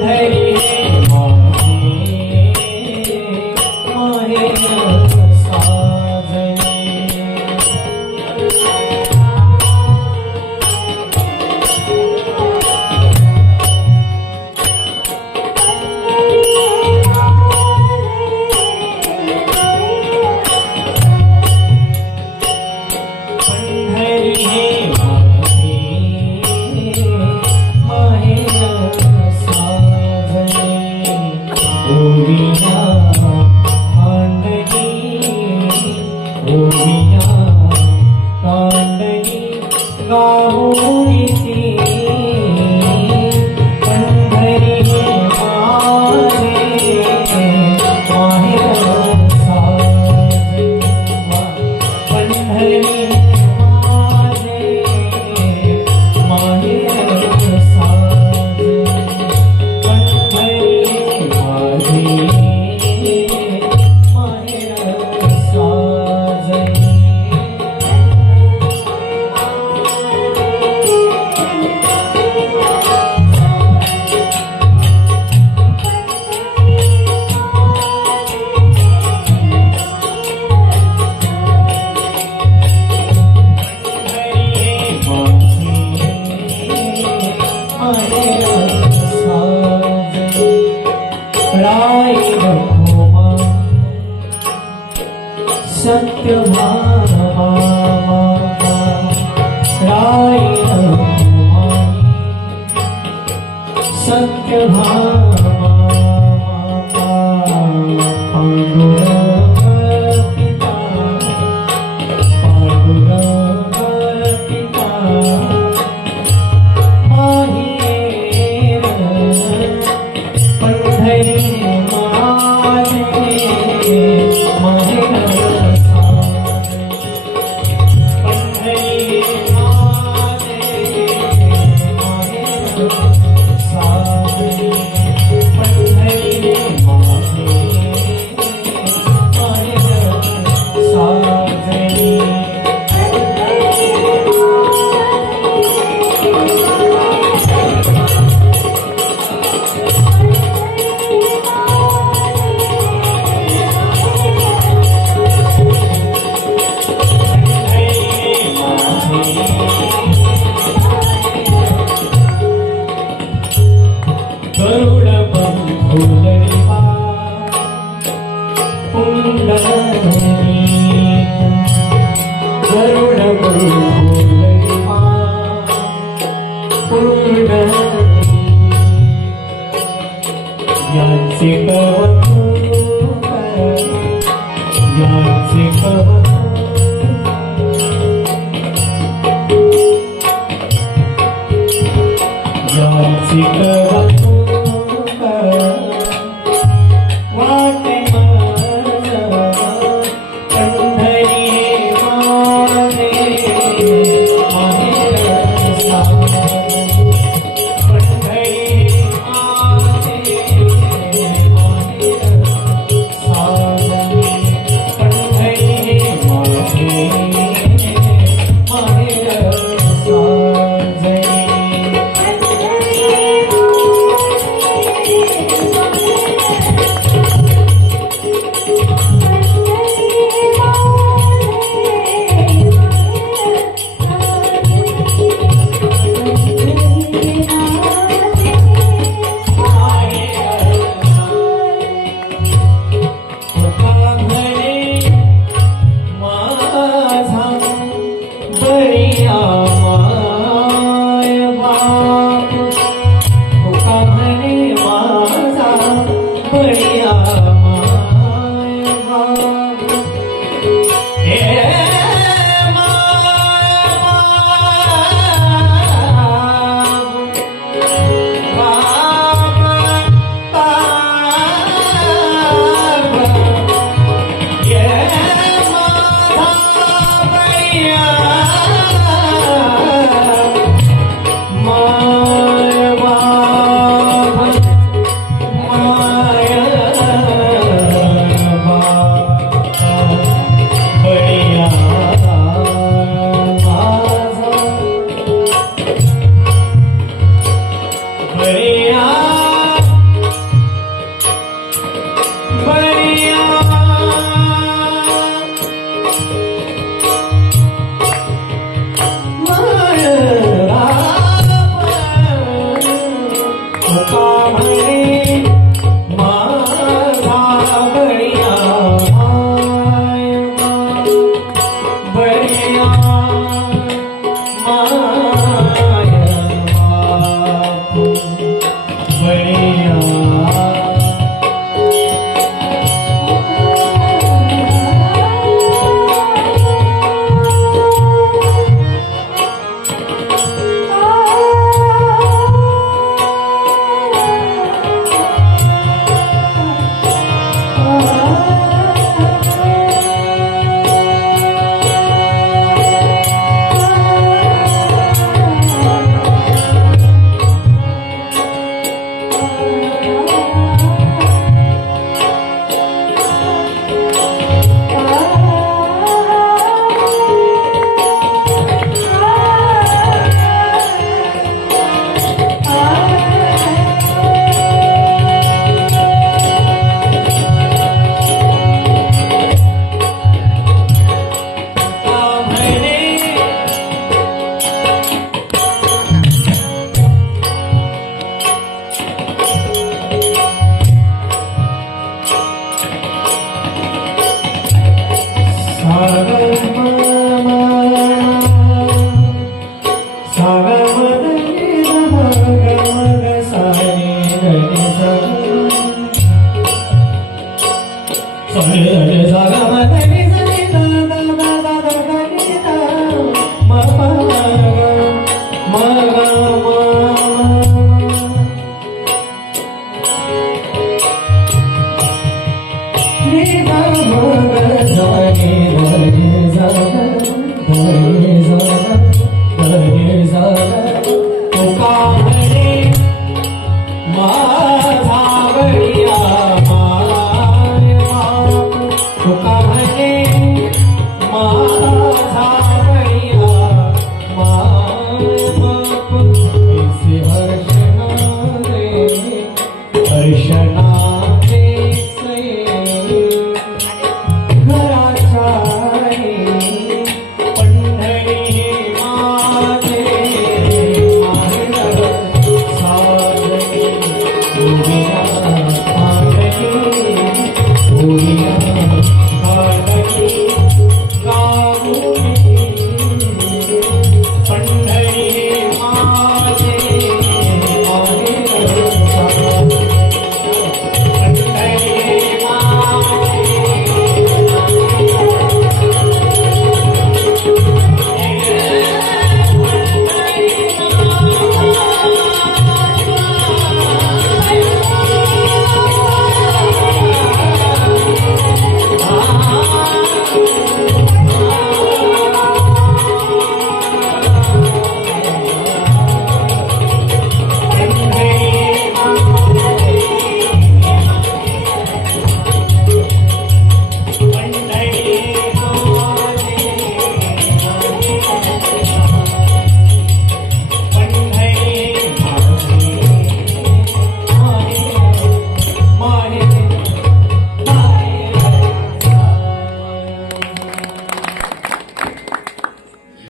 Hey. Satyabhama You.